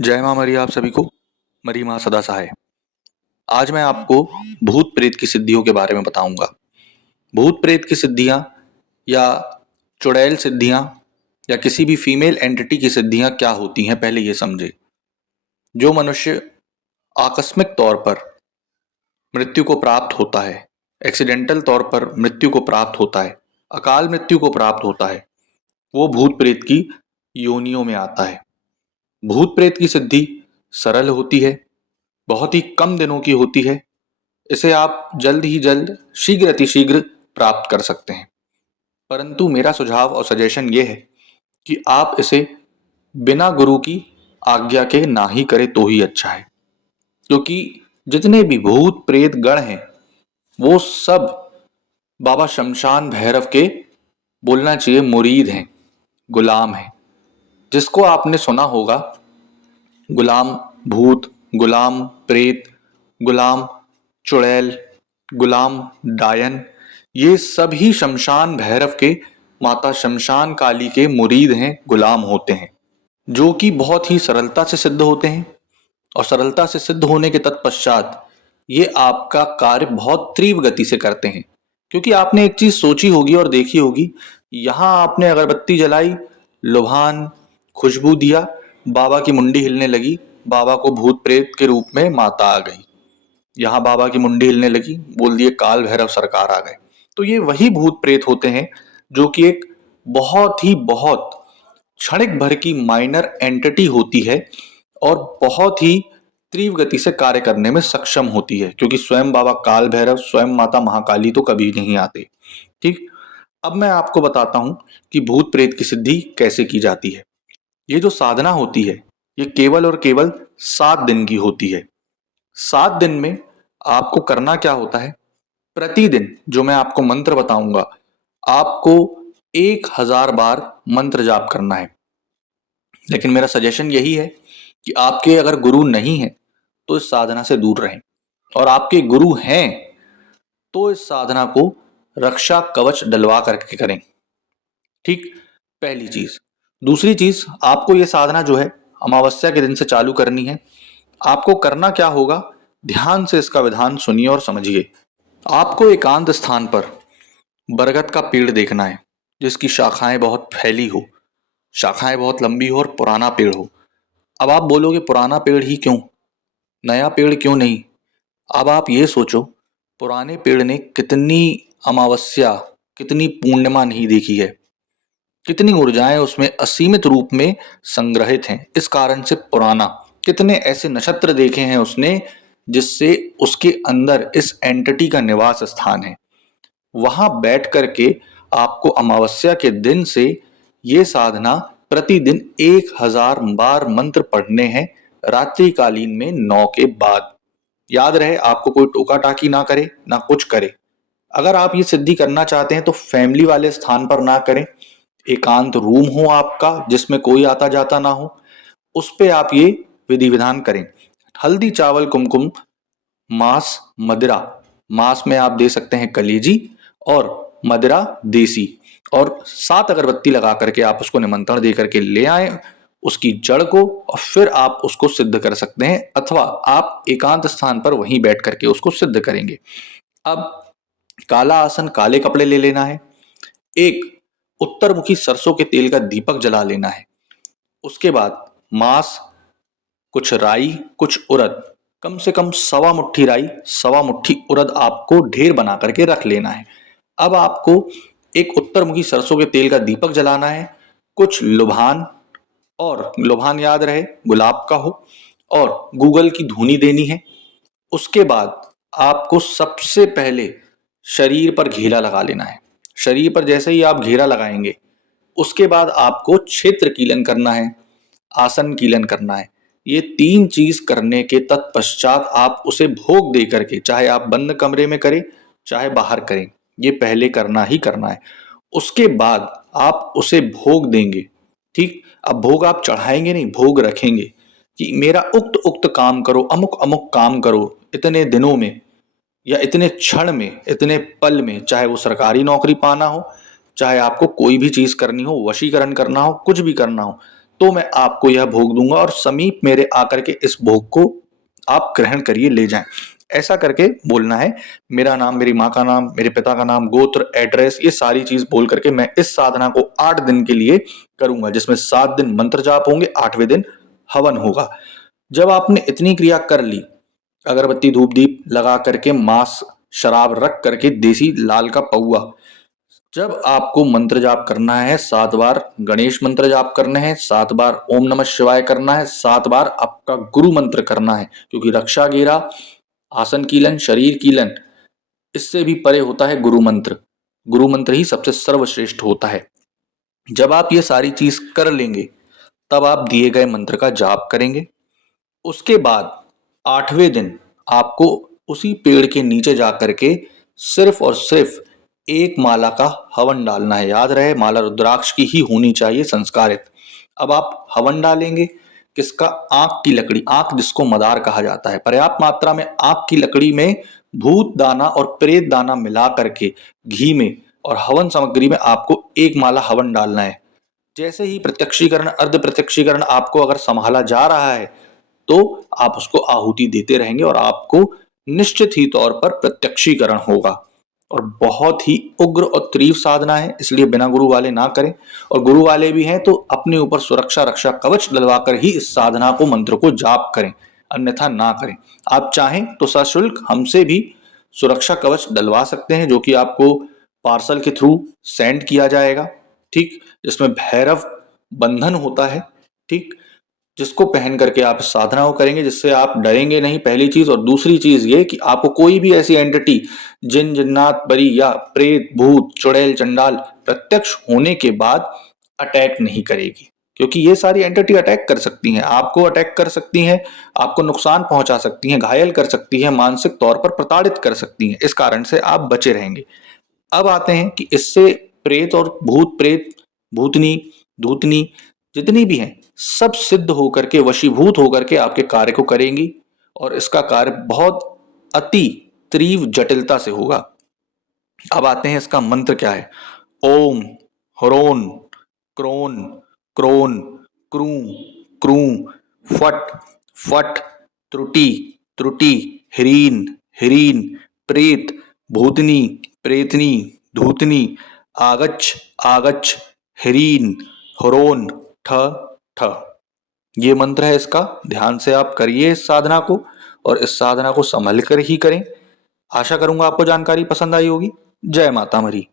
जय मां मरी आप सभी को। मरी मां सदा सहाय। आज मैं आपको भूत प्रेत की सिद्धियों के बारे में बताऊंगा। भूत प्रेत की सिद्धियां या चुड़ैल सिद्धियां या किसी भी फीमेल एंटिटी की सिद्धियां क्या होती हैं, पहले ये समझे। जो मनुष्य आकस्मिक तौर पर मृत्यु को प्राप्त होता है, एक्सीडेंटल तौर पर मृत्यु को प्राप्त होता है, अकाल मृत्यु को प्राप्त होता है, वो भूत प्रेत की योनियों में आता है। भूत प्रेत की सिद्धि सरल होती है, बहुत ही कम दिनों की होती है। इसे आप जल्द ही जल्द, शीघ्र अतिशीघ्र प्राप्त कर सकते हैं। परंतु मेरा सुझाव और सजेशन ये है कि आप इसे बिना गुरु की आज्ञा के ना ही करें तो ही अच्छा है। क्योंकि जितने भी भूत प्रेत गण हैं वो सब बाबा शमशान भैरव के, बोलना चाहिए, मुरीद हैं, गुलाम हैं। जिसको आपने सुना होगा, गुलाम भूत, गुलाम प्रेत, गुलाम चुड़ैल, गुलाम डायन, ये सभी शमशान भैरव के, माता शमशान काली के मुरीद हैं, गुलाम होते हैं, जो कि बहुत ही सरलता से सिद्ध होते हैं। और सरलता से सिद्ध होने के तत्पश्चात ये आपका कार्य बहुत तीव्र गति से करते हैं। क्योंकि आपने एक चीज सोची होगी और देखी होगी, यहां आपने अगरबत्ती जलाई, लुभान, खुशबू दिया, बाबा की मुंडी हिलने लगी, बाबा को भूत प्रेत के रूप में माता आ गई। यहाँ बाबा की मुंडी हिलने लगी, बोल दिए काल भैरव सरकार आ गए। तो ये वही भूत प्रेत होते हैं जो कि एक बहुत क्षणिक भर की माइनर एंटिटी होती है और बहुत ही तीव्र गति से कार्य करने में सक्षम होती है। क्योंकि स्वयं बाबा काल भैरव, स्वयं माता महाकाली तो कभी नहीं आते। ठीक। अब मैं आपको बताता हूं कि भूत प्रेत की सिद्धि कैसे की जाती है। ये जो साधना होती है, ये केवल और केवल 7 दिन की होती है। 7 दिन में आपको करना क्या होता है, प्रतिदिन जो मैं आपको मंत्र बताऊंगा, आपको 1000 बार मंत्र जाप करना है। लेकिन मेरा सजेशन यही है कि आपके अगर गुरु नहीं है तो इस साधना से दूर रहें, और आपके गुरु हैं तो इस साधना को रक्षा कवच डलवा करके करें। ठीक, पहली चीज। दूसरी चीज, आपको यह साधना जो है अमावस्या के दिन से चालू करनी है। आपको करना क्या होगा, ध्यान से इसका विधान सुनिए और समझिए। आपको एकांत स्थान पर बरगद का पेड़ देखना है, जिसकी शाखाएं बहुत फैली हो, शाखाएं बहुत लंबी हो और पुराना पेड़ हो। अब आप बोलोगे पुराना पेड़ ही क्यों, नया पेड़ क्यों नहीं। अब आप ये सोचो, पुराने पेड़ ने कितनी अमावस्या, कितनी पूर्णिमा नहीं देखी है, कितनी ऊर्जाएं उसमें असीमित रूप में संग्रहित हैं। इस कारण से पुराना, कितने ऐसे नक्षत्र देखे हैं उसने जिससे उसके अंदर इस एंटिटी का निवास स्थान है। वहां बैठ करके आपको अमावस्या के दिन से ये साधना प्रतिदिन 1000 बार मंत्र पढ़ने हैं, रात्रिकालीन में 9 के बाद। याद रहे, आपको कोई टोका टाकी ना करे, ना कुछ करे। अगर आप ये सिद्धि करना चाहते हैं तो फैमिली वाले स्थान पर ना करें, एकांत रूम हो आपका जिसमें कोई आता जाता ना हो, उस पे आप ये विधि विधान करें। हल्दी, चावल, कुमकुम, मांस, मदिरा। मांस में आप दे सकते हैं कलेजी और मदिरा देसी, और 7 अगरबत्ती लगा करके आप उसको निमंत्रण दे करके ले आए उसकी जड़ को, और फिर आप उसको सिद्ध कर सकते हैं, अथवा आप एकांत स्थान पर वहीं बैठ करके उसको सिद्ध करेंगे। अब काला आसन, काले कपड़े ले लेना है, एक उत्तरमुखी सरसों के तेल का दीपक जला लेना है। उसके बाद मांस, कुछ राई, कुछ उड़द, कम से कम 1.25 मुट्ठी राई, 1.25 मुट्ठी उड़द आपको ढेर बना करके रख लेना है। अब आपको एक उत्तरमुखी सरसों के तेल का दीपक जलाना है, कुछ लुभान, और लुभान याद रहे गुलाब का हो, और गूगल की धूनी देनी है। उसके बाद आपको सबसे पहले शरीर पर घेरा लगा लेना है। शरीर पर जैसे ही आप घेरा लगाएंगे, उसके बाद आपको क्षेत्र कीलन करना है, आसन कीलन करना है। ये 3 चीज करने के तत्पश्चात आप उसे भोग दे करके, चाहे आप बंद कमरे में करें चाहे बाहर करें, ये पहले करना ही करना है। उसके बाद आप उसे भोग देंगे। ठीक। अब भोग आप चढ़ाएंगे नहीं, भोग रखेंगे कि मेरा उक्त उक्त काम करो, अमुक अमुक काम करो इतने दिनों में, या इतने क्षण में, इतने पल में। चाहे वो सरकारी नौकरी पाना हो, चाहे आपको कोई भी चीज करनी हो, वशीकरण करना हो, कुछ भी करना हो, तो मैं आपको यह भोग दूंगा और समीप मेरे आकर के इस भोग को आप ग्रहण करिए, ले जाएं। ऐसा करके बोलना है। मेरा नाम, मेरी माँ का नाम, मेरे पिता का नाम, गोत्र, एड्रेस, ये सारी चीज बोल करके मैं इस साधना को 8 दिन के लिए करूंगा, जिसमें 7 दिन मंत्र जाप होंगे, 8वें दिन हवन होगा। जब आपने इतनी क्रिया कर ली, अगरबत्ती धूप दीप लगा करके, मांस शराब रख करके, देसी लाल का पौआ, जब आपको मंत्र जाप करना है 7 बार गणेश मंत्र जाप करने हैं, 7 बार ओम नमः शिवाय करना है, 7 बार आपका गुरु मंत्र करना है, क्योंकि रक्षा घेरा, आसन कीलन, शरीर कीलन, इससे भी परे होता है गुरु मंत्र। गुरु मंत्र ही सबसे सर्वश्रेष्ठ होता है। जब आप ये सारी चीज कर लेंगे, तब आप दिए गए मंत्र का जाप करेंगे। उसके बाद 8वें दिन आपको उसी पेड़ के नीचे जाकर के सिर्फ और सिर्फ एक माला का हवन डालना है। याद रहे, माला रुद्राक्ष की ही होनी चाहिए, संस्कारित। अब आप हवन डालेंगे किसका? आंख की लकड़ी, आंख जिसको मदार कहा जाता है, पर्याप्त मात्रा में आंख की लकड़ी में भूत दाना और प्रेत दाना मिला करके घी में और हवन सामग्री में आपको एक माला हवन डालना है। जैसे ही प्रत्यक्षीकरण, अर्ध प्रत्यक्षीकरण आपको अगर संभाला जा रहा है, तो आप उसको आहुति देते रहेंगे और आपको निश्चित ही तौर पर प्रत्यक्षीकरण होगा। और बहुत ही उग्र और तीव्र साधना है, इसलिए बिना गुरु वाले ना करें, और गुरु वाले भी हैं तो अपने ऊपर सुरक्षा रक्षा कवच डलवाकर ही इस साधना को, मंत्र को जाप करें, अन्यथा ना करें। आप चाहें तो सशुल्क हमसे भी सुरक्षा कवच डलवा सकते हैं, जो कि आपको पार्सल के थ्रू सेंड किया जाएगा, ठीक, जिसमें भैरव बंधन होता है, ठीक, जिसको पहन करके आप साधना को करेंगे, जिससे आप डरेंगे नहीं, पहली चीज। और दूसरी चीज ये कि आपको कोई भी ऐसी एंटिटी, जिन जिन्नात परी या प्रेत भूत चुड़ैल चंडाल, प्रत्यक्ष होने के बाद अटैक नहीं करेगी, क्योंकि ये सारी एंटिटी अटैक कर सकती हैं, आपको अटैक कर सकती हैं, आपको नुकसान पहुंचा सकती हैं, घायल कर सकती हैं, मानसिक तौर पर प्रताड़ित कर सकती हैं। इस कारण से आप बचे रहेंगे। अब आते हैं कि इससे प्रेत और भूत प्रेत, भूतनी धूतनी जितनी भी हैं, सब सिद्ध होकर के, वशीभूत होकर के आपके कार्य को करेंगी, और इसका कार्य बहुत अति तीव्र जटिलता से होगा। अब आते हैं इसका मंत्र क्या है। ओम ह्रोन क्रोन क्रोन क्रू क्रू फट फट त्रुटि त्रुटि ह्रीन ह्रीन प्रेत भूतनी प्रेतनी धूतनी आगच्छ आगच्छ ह्रीन ह्रोन ठ ठ। ये मंत्र है इसका। ध्यान से आप करिए इस साधना को, और इस साधना को संभल कर ही करें। आशा करूंगा आपको जानकारी पसंद आई होगी। जय माता मरी।